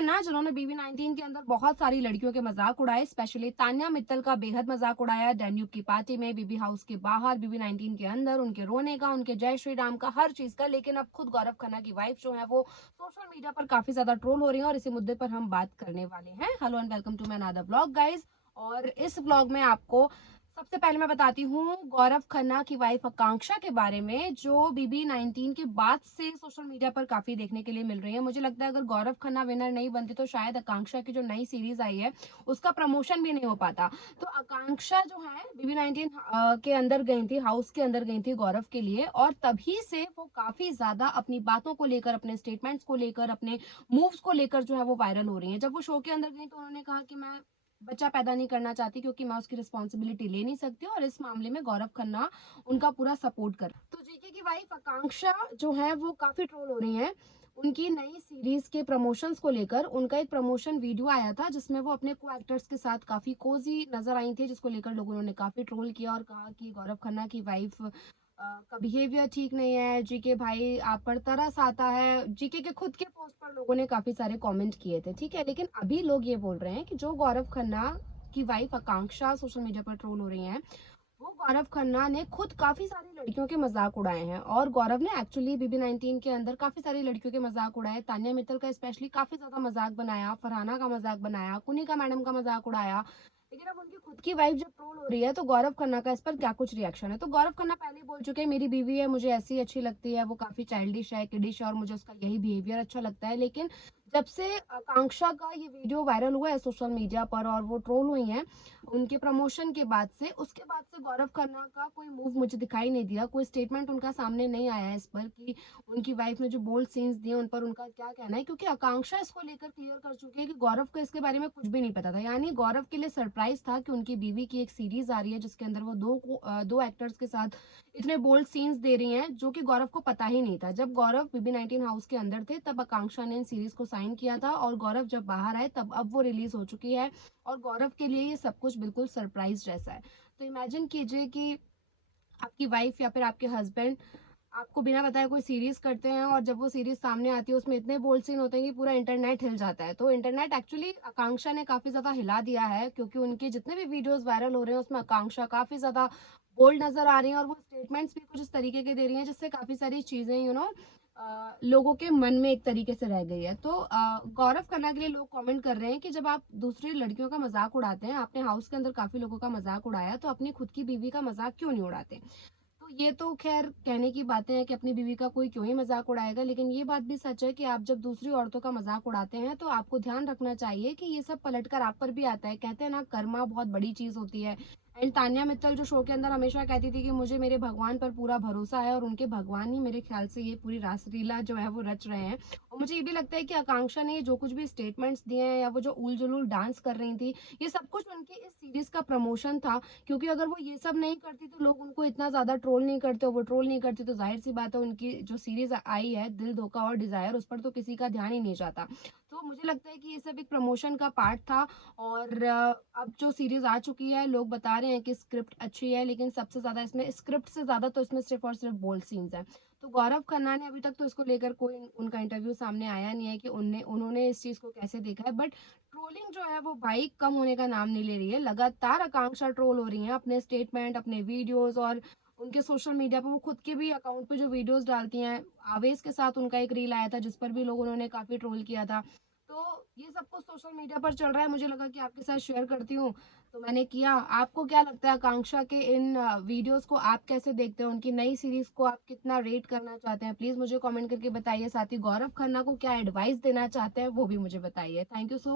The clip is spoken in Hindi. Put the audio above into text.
खन्ना जिन्होंने बीबी 19 के अंदर बहुत सारी लड़कियों के मजाक उड़ाए, स्पेशली तान्या मित्तल का बेहद मजाक उड़ाया। डेन्यूब की पार्टी में, बीबी हाउस के बाहर, बीबी 19 के अंदर, उनके रोने का, उनके जय श्री राम का, हर चीज का। लेकिन अब खुद गौरव खन्ना की वाइफ जो है वो सोशल मीडिया पर काफी ज्यादा ट्रोल हो रही है और इसी मुद्दे पर हम बात करने वाले हैं। Hello and welcome to my another vlog guys. और इस व्लॉग में आपको सबसे पहले मैं बताती हूँ गौरव खन्ना की वाइफ आकांक्षा के बारे में, जो बीबी 19 के बाद से सोशल मीडिया पर काफी देखने के लिए मिल रही है। मुझे लगता है अगर गौरव खन्ना विनर नहीं बनती तो शायद आकांक्षा की जो नई सीरीज आई है उसका प्रमोशन भी नहीं हो पाता। तो आकांक्षा जो है बीबी 19 के अंदर गई थी, हाउस के अंदर गई थी गौरव के लिए, और तभी से वो काफी ज्यादा अपनी बातों को लेकर, अपने स्टेटमेंट्स को लेकर, अपने मूव्स को लेकर जो है वो वायरल हो रही है। जब वो शो के अंदर गई तो उन्होंने कहा कि मैं बच्चा पैदा नहीं करना चाहती क्योंकि मैं उसकी रिस्पॉन्सिबिलिटी ले नहीं सकती, और इस मामले में गौरव खन्ना उनका पूरा सपोर्ट कर। तो जीके की वाइफ आकांक्षा जो है वो काफी ट्रोल हो रही है उनकी नई सीरीज के प्रमोशंस को लेकर। उनका एक प्रमोशन वीडियो आया था जिसमें वो अपने को एक्टर्स के साथ काफी कोजी नजर आई थी, जिसको लेकर लोगों ने काफी ट्रोल किया और कहा कि गौरव खन्ना की वाइफ का बिहेवियर ठीक नहीं है, जीके भाई आप पर तरस आता है। जीके के खुद के पोस्ट पर लोगों ने काफी सारे कमेंट किए थे, ठीक है। लेकिन अभी लोग ये बोल रहे हैं कि जो गौरव खन्ना की वाइफ आकांक्षा सोशल मीडिया पर ट्रोल हो रही हैं, वो गौरव खन्ना ने खुद काफी सारी लड़कियों के मजाक उड़ाए हैं। और गौरव ने एक्चुअली बीबी 19 के अंदर काफी सारी लड़कियों के मजाक उड़ाए। तान्या मित्तल का स्पेशली काफी ज्यादा मजाक बनाया, फरहाना का मजाक बनाया, कुनिका मैडम का मजाक उड़ाया। लेकिन अब उनकी खुद की वाइफ जब ट्रोल हो रही है तो गौरव खन्ना का इस पर क्या कुछ रिएक्शन है। तो गौरव खन्ना पहले ही बोल चुके हैं मेरी बीवी है, मुझे ऐसी अच्छी लगती है, वो काफी चाइल्डिश है, किडिश है, और मुझे उसका यही बिहेवियर अच्छा लगता है। लेकिन जब से आकांक्षा का ये वीडियो वायरल हुआ है सोशल मीडिया पर और वो ट्रोल हुई हैं उनके प्रमोशन के बाद से, उसके बाद से गौरव खन्ना का कोई मूव मुझे दिखाई नहीं दिया, कोई स्टेटमेंट उनका सामने नहीं आया है इस पर कि उनकी वाइफ ने जो बोल्ड सीन्स दिए उन पर उनका क्या कहना है। क्योंकि आकांक्षा इसको लेकर क्लियर कर चुकी है कि गौरव को इसके बारे में कुछ भी नहीं पता था। यानी गौरव के लिए सरप्राइज था कि उनकी बीवी की एक सीरीज आ रही है जिसके अंदर वो दो एक्टर्स के साथ इतने बोल्ड सीन्स दे रही हैं, जो कि गौरव को पता ही नहीं था। जब गौरव बीबी 19 हाउस के अंदर थे तब आकांक्षा ने इन सीरीज को साइन किया था, और गौरव जब बाहर आए तब अब वो रिलीज हो चुकी है। और गौरव के लिए ये सब कुछ बिल्कुल सरप्राइज जैसा है। तो इमेजिन कीजिए कि आपकी वाइफ या फिर आपके हस्बैंड आपको बिना बताए कोई सीरीज करते हैं, और जब वो सीरीज सामने आती है उसमें इतने बोल्ड सीन होते हैं कि पूरा इंटरनेट हिल जाता है। तो इंटरनेट एक्चुअली आकांक्षा ने काफी ज्यादा हिला दिया है, क्योंकि उनके जितने भी वीडियोस वायरल हो रहे हैं उसमें आकांक्षा काफी ज्यादा बोल्ड नजर आ रही है, और वो स्टेटमेंट्स भी कुछ इस तरीके के दे रही हैं जिससे काफी सारी चीजें लोगों के मन में एक तरीके से रह गई है। तो गौरव खन्ना के लिए लोग कमेंट कर रहे हैं कि जब आप दूसरी लड़कियों का मजाक उड़ाते हैं, आपने हाउस के अंदर काफी लोगों का मजाक उड़ाया, तो अपनी खुद की बीवी का मजाक क्यों नहीं उड़ाते। तो ये तो खैर कहने की बातें हैं कि अपनी बीवी का कोई क्यों ही मजाक उड़ाएगा, लेकिन ये बात भी सच है कि आप जब दूसरी औरतों का मजाक उड़ाते हैं तो आपको ध्यान रखना चाहिए कि ये सब पलटकर आप पर भी आता है। कहते हैं ना, कर्मा बहुत बड़ी चीज होती है। एंड तान्या मित्तल जो शो के अंदर हमेशा कहती थी कि मुझे मेरे भगवान पर पूरा भरोसा है, और उनके भगवान ही मेरे ख्याल से ये पूरी रासलीला जो है वो रच रहे हैं। और मुझे ये भी लगता है कि आकांक्षा ने जो कुछ भी स्टेटमेंट्स दिए हैं या वो जो उल जुलूल डांस कर रही थी, ये सब कुछ उनकी इस सीरीज का प्रमोशन था। क्योंकि अगर वो ये सब नहीं करती तो लोग उनको इतना ज्यादा ट्रोल नहीं करते, वो ट्रोल नहीं करती तो जाहिर सी बात है उनकी जो सीरीज आई है दिल धोखा और डिजायर, उस पर तो किसी का ध्यान ही नहीं जाता। तो मुझे लगता है कि ये सब एक प्रमोशन का पार्ट था। और अब जो सीरीज आ चुकी है लोग बता रहे हैं कि स्क्रिप्ट अच्छी है, लेकिन सबसे ज्यादा इसमें स्क्रिप्ट से ज्यादा तो इसमें सिर्फ और सिर्फ बोल्ड सीन्स है। तो गौरव खन्ना ने अभी तक तो इसको लेकर कोई उनका इंटरव्यू सामने आया नहीं है कि उन्होंने इस चीज को कैसे देखा है। बट ट्रोलिंग जो है वो भाई कम होने का नाम नहीं ले रही है। लगातार आकांक्षा ट्रोल हो रही है अपने स्टेटमेंट, अपने वीडियोस, और उनके सोशल मीडिया पर वो खुद के भी अकाउंट पे जो वीडियोस डालती हैं। आवेश के साथ उनका एक रील आया था जिस पर भी लोगों ने काफी ट्रोल किया था। तो ये सब कुछ सोशल मीडिया पर चल रहा है, मुझे लगा कि आपके साथ शेयर करती हूँ, तो मैंने किया। आपको क्या लगता है आकांक्षा के इन वीडियोस को आप कैसे देखते हो, उनकी नई सीरीज को आप कितना रेट करना चाहते हैं, प्लीज मुझे कमेंट करके बताइए। साथ ही गौरव खन्ना को क्या एडवाइस देना चाहते हैं वो भी मुझे बताइए। Thank you so